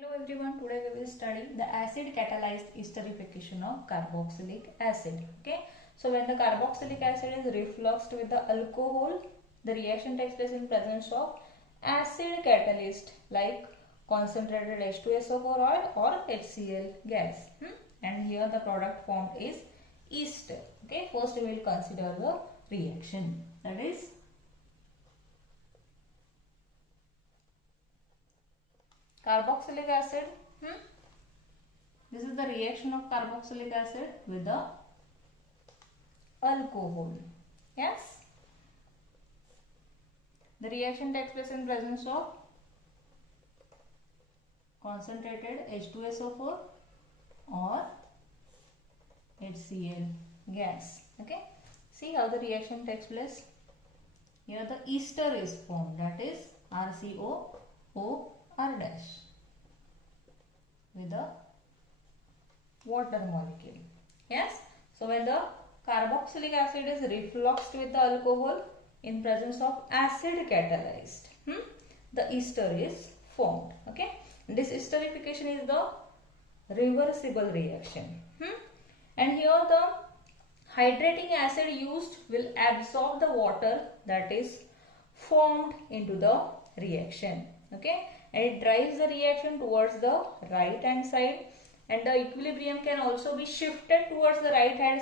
Hello everyone, today we will study the acid catalyzed esterification of carboxylic acid. Okay, so when the carboxylic acid is refluxed with the alcohol, the reaction takes place in presence of acid catalyst like concentrated H2SO4 oil or HCl gas. And here the product formed is ester. Okay, first we will consider the reaction, that is carboxylic acid. This is the reaction of carboxylic acid with the alcohol. Yes, the reaction takes place in presence of concentrated H2SO4 or HCl gas. Okay, see how the reaction takes place. Here the ester is formed, that is RCOO R dash with the water molecule. Yes, so when the carboxylic acid is refluxed with the alcohol in presence of acid catalyzed, the ester is formed. Okay, and this esterification is the reversible reaction. And here the hydrating acid used will absorb the water that is formed into the reaction. Okay, and it drives the reaction towards the right hand side, and the equilibrium can also be shifted towards the right hand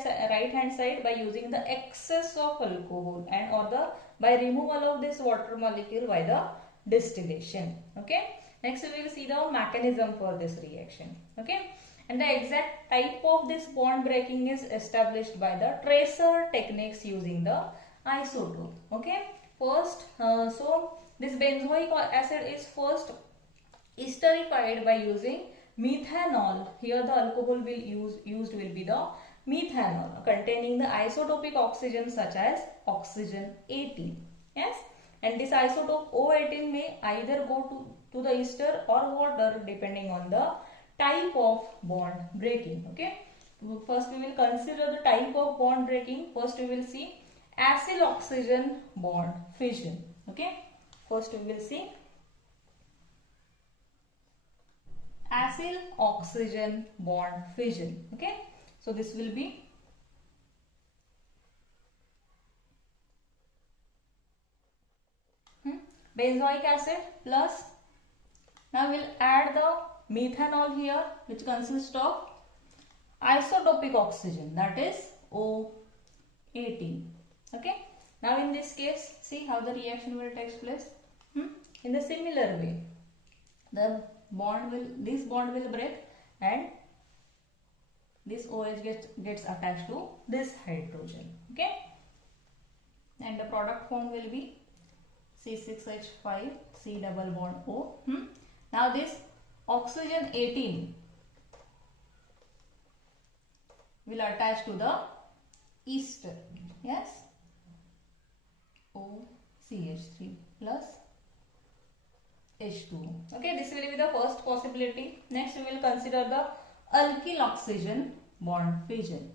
side by using the excess of alcohol and or the by removal of this water molecule by the distillation. Okay, next we will see the mechanism for this reaction. Okay, and the exact type of this bond breaking is established by the tracer techniques using the isotope. Okay, first so this benzoic acid is first esterified by using methanol. Here the alcohol used will be the methanol containing the isotopic oxygen such as oxygen 18. Yes, and this isotope O18 may either go to the ester or water depending on the type of bond breaking. Okay, first we will consider the type of bond breaking. First we will see acyl oxygen bond fission. Okay, first we will see acyl oxygen bond fission. Okay, so this will be benzoic acid plus, now we'll add the methanol here, which consists of isotopic oxygen, that is O18. Okay, now in this case see how the reaction will take place. In the similar way, the this bond will break and this OH gets attached to this hydrogen. Okay, and the product formed will be C6H5 C double bond O. Now this oxygen 18 will attach to the ester. Yes, OCH3 plus H2O. Okay, this will be the first possibility. Next we will consider the alkyl oxygen bond fission.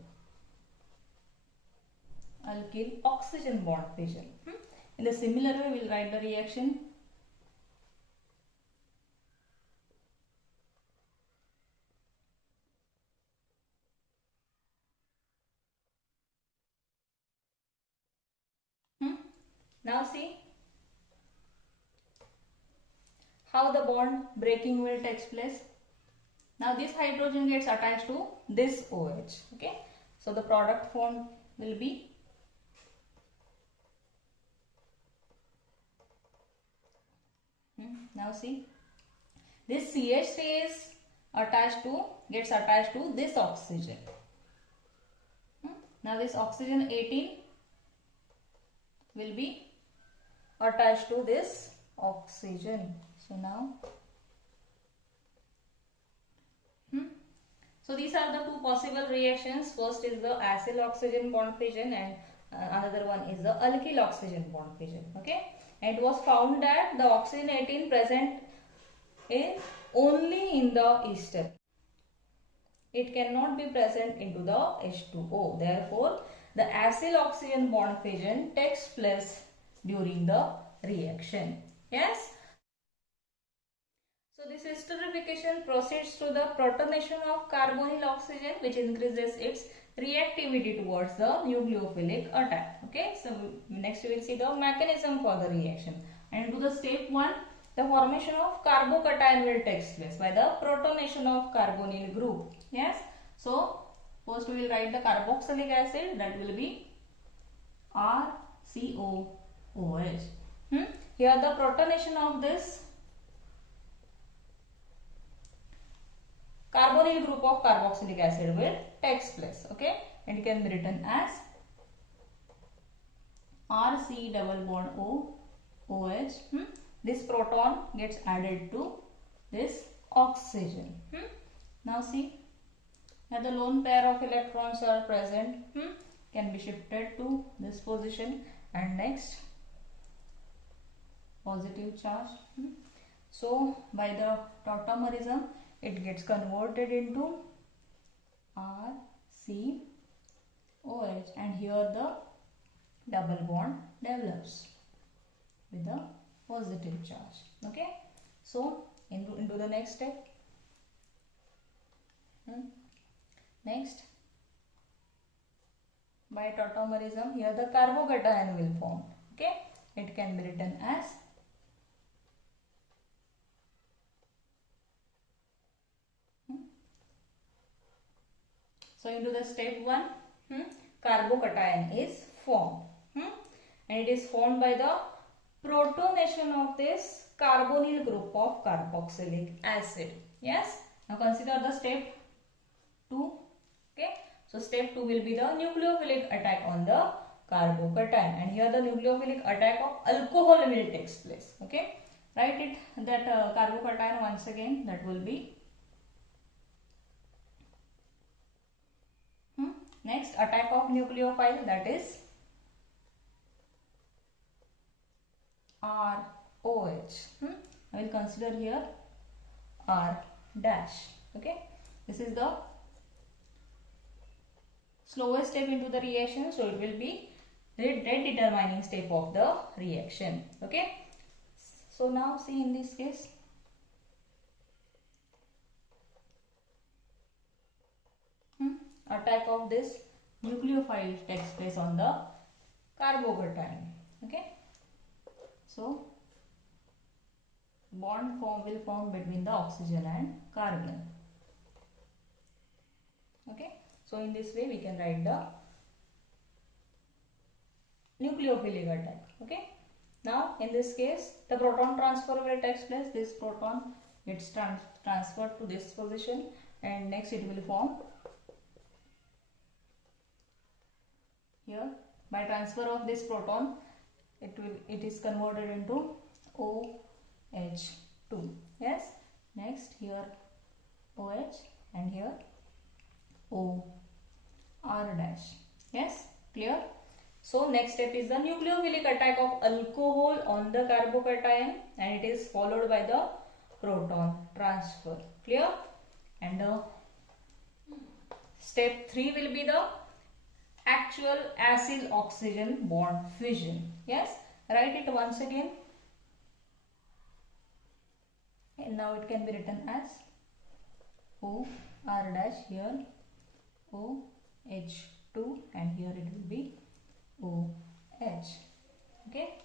Alkyl oxygen bond fission. In the similar way we will write the reaction. Now see how the bond breaking will take place. Now this hydrogen gets attached to this OH. Okay, so the product formed will be now see this CH3 is gets attached to this oxygen. Now this oxygen 18 will be attached to this oxygen. So now so these are the two possible reactions. First is the acyl oxygen bond fission and another one is the alkyl oxygen bond fission. Okay, and it was found that the oxygen 18 present in only in the ester. It cannot be present into the H2O. Therefore, the acyl oxygen bond fission takes place during the reaction. Yes. So this esterification proceeds to the protonation of carbonyl oxygen, which increases its reactivity towards the nucleophilic attack. Okay, so next we will see the mechanism for the reaction. And to the step 1, the formation of carbocation will take place by the protonation of carbonyl group. Yes, so first we will write the carboxylic acid, that will be RCOOH. Here the protonation of this carbonyl group of carboxylic acid will takes place. Okay, and it can be written as RC double bond OH. This proton gets added to this oxygen. Now see, here the lone pair of electrons are present, can be shifted to this position, and next positive charge. So by the tautomerism it gets converted into RCOH, and here the double bond develops with a positive charge. Okay, so into the next step. Next, by tautomerism, here the carbocation will form. Okay, it can be written as so into the step 1, carbocation is formed, and it is formed by the protonation of this carbonyl group of carboxylic acid. Yes, now consider the step 2. Okay, so step 2 will be the nucleophilic attack on the carbocation, and here the nucleophilic attack of alcohol will takes place. Okay, write it that carbocation once again, that will be next attack of nucleophile, that is ROH. I will consider here R dash. Okay, this is the slowest step into the reaction, so it will be the determining step of the reaction. Okay, so now see in this case, attack of this nucleophile takes place on the carbocation. Okay, so bond will form between the oxygen and carbon. Okay, so in this way we can write the nucleophilic attack. Okay, now in this case the proton transfer will take place. This proton gets transferred to this position, and next it will form here. By transfer of this proton, it is converted into OH2. Yes, next here OH, and here O R dash. Yes, clear? So next step is the nucleophilic attack of alcohol on the carbocation, and it is followed by the proton transfer. Clear? And step 3 will be the actual acyl oxygen bond fission. Yes, write it once again, and now it can be written as O R dash, here OH2, and here it will be OH. Okay,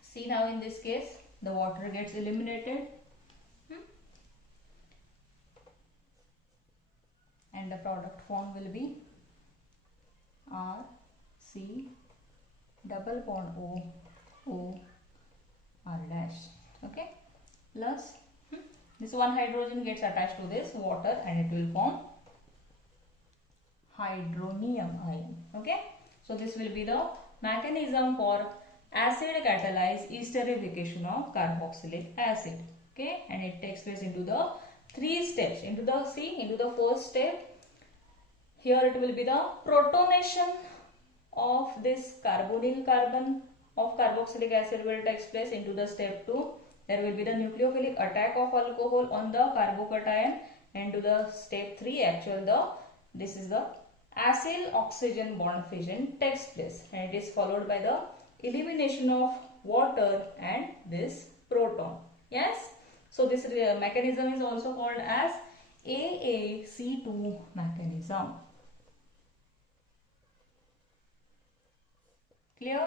see now in this case the water gets eliminated, and the product form will be RC double bond O R dash. Okay, plus this one hydrogen gets attached to this water, and it will form hydronium ion. Okay, so this will be the mechanism for acid catalyzed esterification of carboxylic acid. Okay, and it takes place into the 3 steps. Into the first step, here it will be the protonation of this carbonyl carbon of carboxylic acid will takes place. Into the step 2, there will be the nucleophilic attack of alcohol on the carbocation, and to the step 3 this is the acyl oxygen bond fission takes place, and it is followed by the elimination of water and this proton. So this mechanism is also called as AAC2 mechanism. Clear?